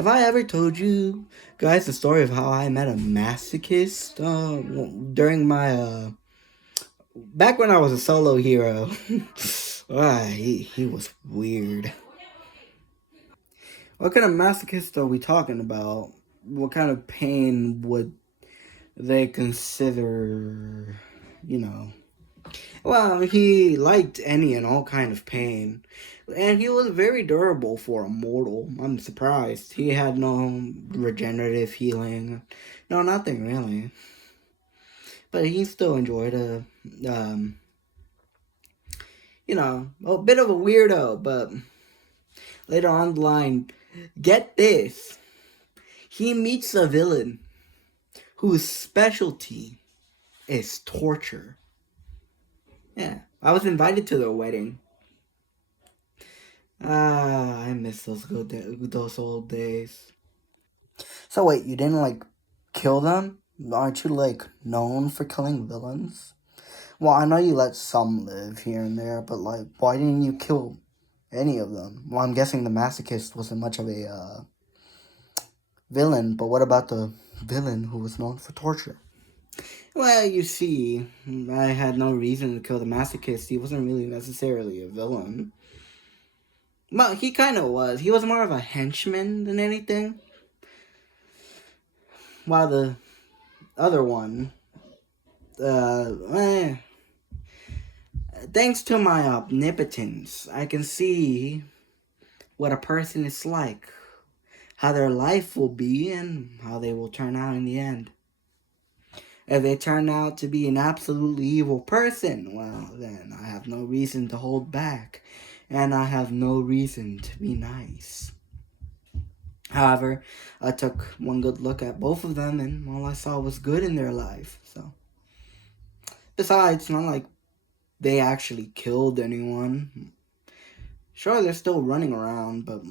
Have I ever told you guys the story of how I met a masochist during my back when I was a solo hero? He was weird. What kind of masochist are we talking about? What kind of pain would they consider, you know? Well, he liked any and all kind of pain. And he was very durable for a mortal. I'm surprised. He had no regenerative healing. No, nothing really. But he still enjoyed a bit of a weirdo. But later on the line, get this. He meets a villain whose specialty is torture. Yeah, I was invited to their wedding. I miss those old days. So wait, you didn't kill them? Aren't you known for killing villains? Well, I know you let some live here and there, but why didn't you kill any of them? Well, I'm guessing the masochist wasn't much of a villain, but what about the villain who was known for torture? Well, you see, I had no reason to kill the masochist. He wasn't really necessarily a villain. Well, he kind of was. He was more of a henchman than anything. While the other one, thanks to my omnipotence, I can see what a person is like, how their life will be, and how they will turn out in the end. If they turn out to be an absolutely evil person, well, then I have no reason to hold back, and I have no reason to be nice. However, I took one good look at both of them, and all I saw was good in their life, so. Besides, it's not like they actually killed anyone. Sure, they're still running around, but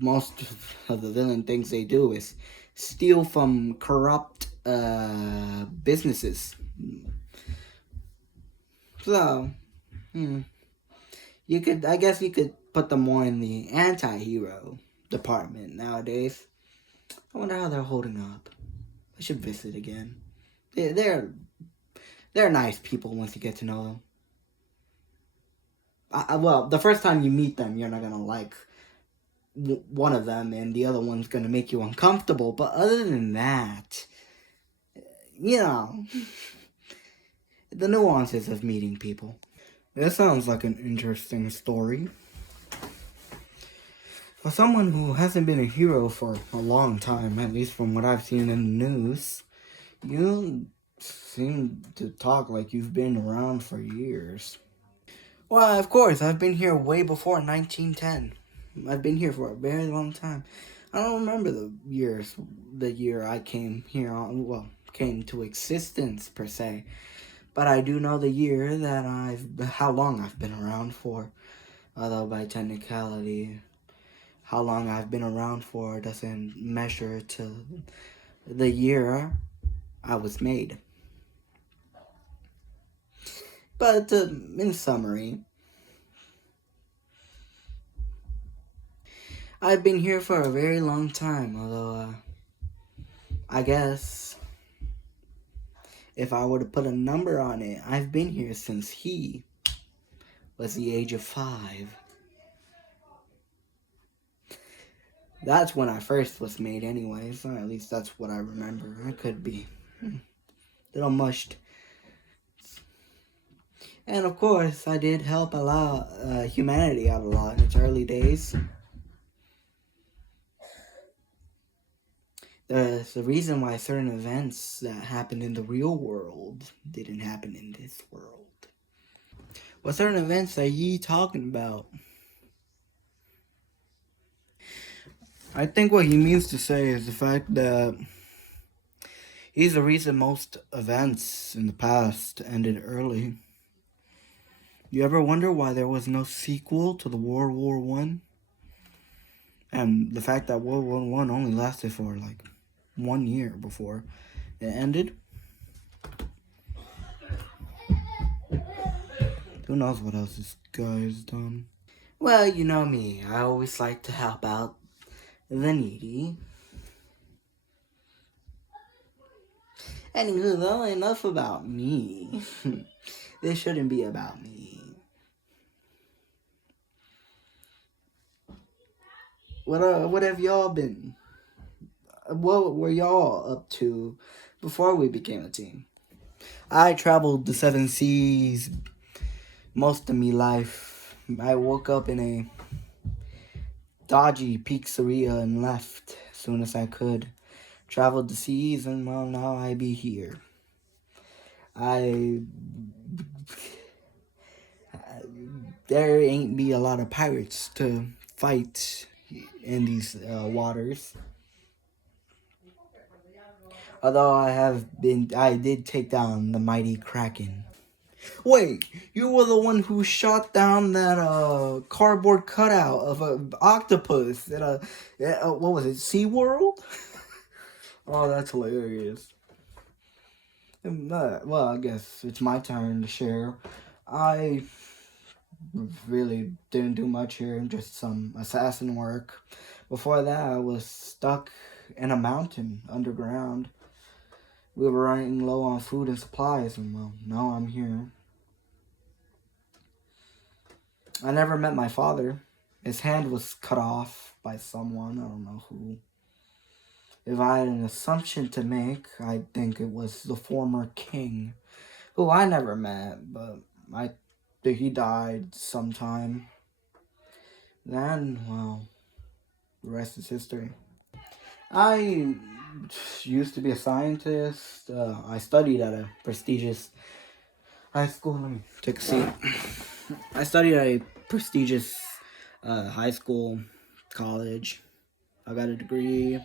most of the villain things they do is steal from corrupt businesses. So, I guess you could put them more in the anti-hero department nowadays. I wonder how they're holding up. I should visit again. They're nice people once you get to know them. Well, the first time you meet them, you're not gonna like one of them, and the other one's gonna make you uncomfortable. But other than that, you know, the nuances of meeting people. That sounds like an interesting story. For someone who hasn't been a hero for a long time, at least from what I've seen in the news, you seem to talk like you've been around for years. Well, of course, I've been here way before 1910. I've been here for a very long time. I don't remember the year I came here came to existence per se. But I do know the year how long I've been around for. Although by technicality, how long I've been around for doesn't measure to the year I was made. But in summary, I've been here for a very long time, although I guess if I were to put a number on it, I've been here since he was the age of 5. That's when I first was made anyways, or at least that's what I remember. I could be a little mushed. And of course, I did help humanity out a lot in its early days. There's a reason why certain events that happened in the real world didn't happen in this world. What certain events are ye talking about? I think what he means to say is the fact that he's the reason most events in the past ended early. You ever wonder why there was no sequel to the World War I? And the fact that World War I only lasted for 1 year before it ended? Who knows what else this guy has done? Well, you know me. I always like to help out the needy. Anywho, though, enough about me. This shouldn't be about me. What have y'all been? What were y'all up to before we became a team? I traveled the seven seas most of me life. I woke up in a dodgy pizzeria and left as soon as I could. Traveled the seas and well, now I be here. There ain't be a lot of pirates to fight in these waters. Although I did take down the mighty Kraken. Wait, you were the one who shot down that cardboard cutout of an octopus at what was it, SeaWorld? Oh, that's hilarious. Well, I guess it's my turn to share. I really didn't do much here, just some assassin work. Before that, I was stuck in a mountain underground. We were running low on food and supplies, and well, now I'm here. I never met my father. His hand was cut off by someone, I don't know who. If I had an assumption to make, I'd think it was the former king, who I never met, but I think he died sometime. Then, well, the rest is history. I used to be a scientist. I studied at a prestigious high school. Let me take a seat. I studied at a prestigious high school, college. I got a degree.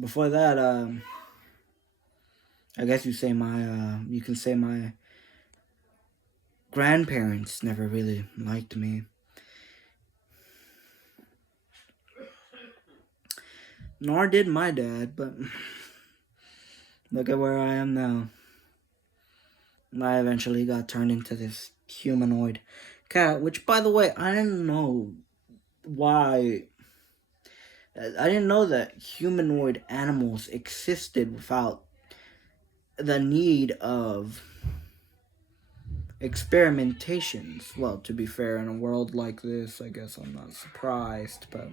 Before that, I guess you can say my grandparents never really liked me. Nor did my dad, but look at where I am now. I eventually got turned into this humanoid cat, which, by the way, I didn't know why. I didn't know that humanoid animals existed without the need of experimentations. Well, to be fair, in a world like this, I guess I'm not surprised, but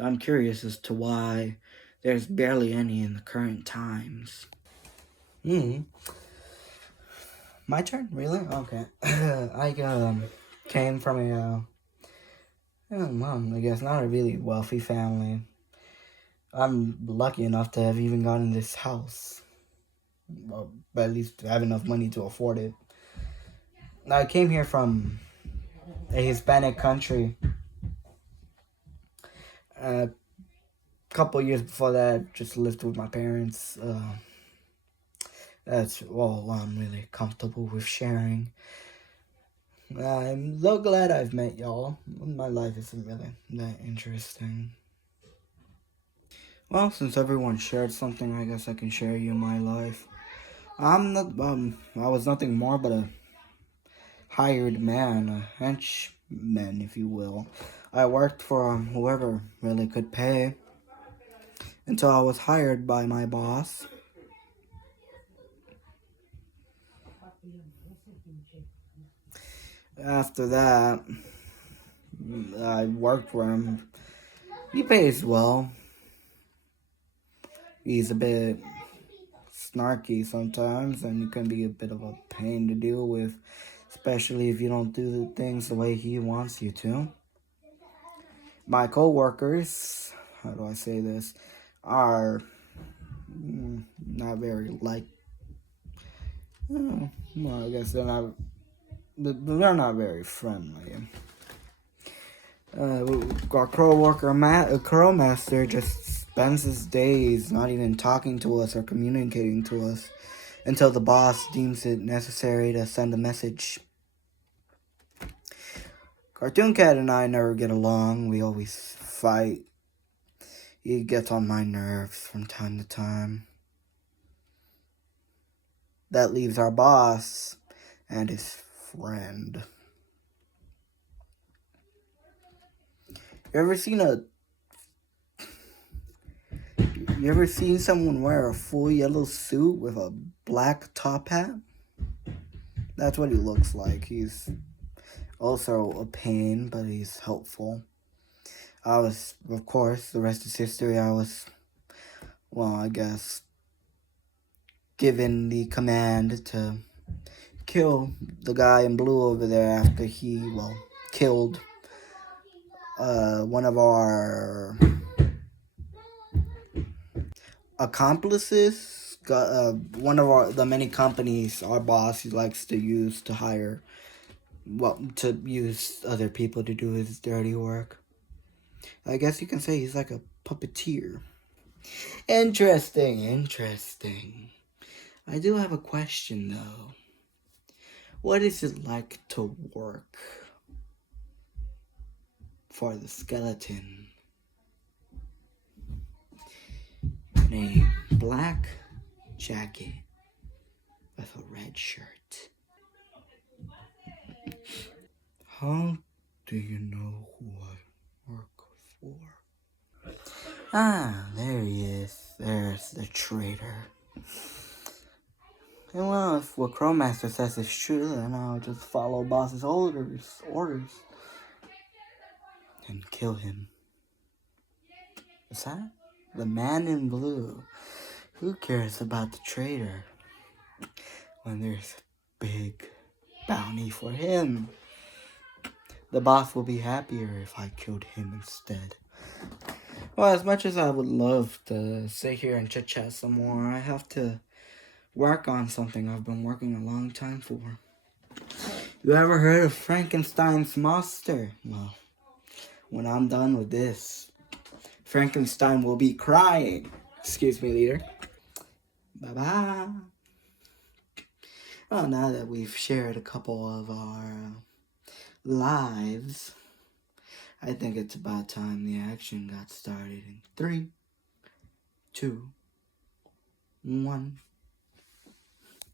I'm curious as to why there's barely any in the current times. My turn? Really? Okay. I came from I guess not a really wealthy family. I'm lucky enough to have even gotten this house. Well, but at least have enough money to afford it. I came here from a Hispanic country. A couple years before that, just lived with my parents. That's all I'm really comfortable with sharing. I'm so glad I've met y'all. My life isn't really that interesting. Well, since everyone shared something, I guess I can share you my life. I was nothing more but a hired man, a henchman, if you will. I worked for whoever really could pay until I was hired by my boss. After that, I worked for him. He pays well. He's a bit snarky sometimes, and it can be a bit of a pain to deal with, especially if you don't do the things the way he wants you to. My co-workers, how do I say this, are not very well, I guess they're not very friendly. Our crow master just spends his days not even talking to us or communicating to us until the boss deems it necessary to send a message. Cartoon Cat and I never get along. We always fight. He gets on my nerves from time to time. That leaves our boss and his friend. You ever seen someone wear a full yellow suit with a black top hat? That's what he looks like. He's also a pain, but he's helpful. Of course, the rest is history. I guess, given the command to kill the guy in blue over there after he, killed one of our accomplices. One of the many companies our boss likes to use to hire, to use other people to do his dirty work. I guess you can say he's like a puppeteer. Interesting. I do have a question though. What is it like to work for the skeleton in a black jacket with a red shirt? How do you know who I work for? Ah, there he is. There's the traitor. And well, if what Crowmaster says is true, then I'll just follow boss's orders and kill him. Is that the man in blue? Who cares about the traitor when there's a big bounty for him? The boss will be happier if I killed him instead. Well, as much as I would love to sit here and chit-chat some more, I have to work on something I've been working a long time for. You ever heard of Frankenstein's monster? Well, when I'm done with this, Frankenstein will be crying. Excuse me, leader. Bye-bye. Well, now that we've shared a couple of our lives, I think it's about time the action got started in 3, 2, 1.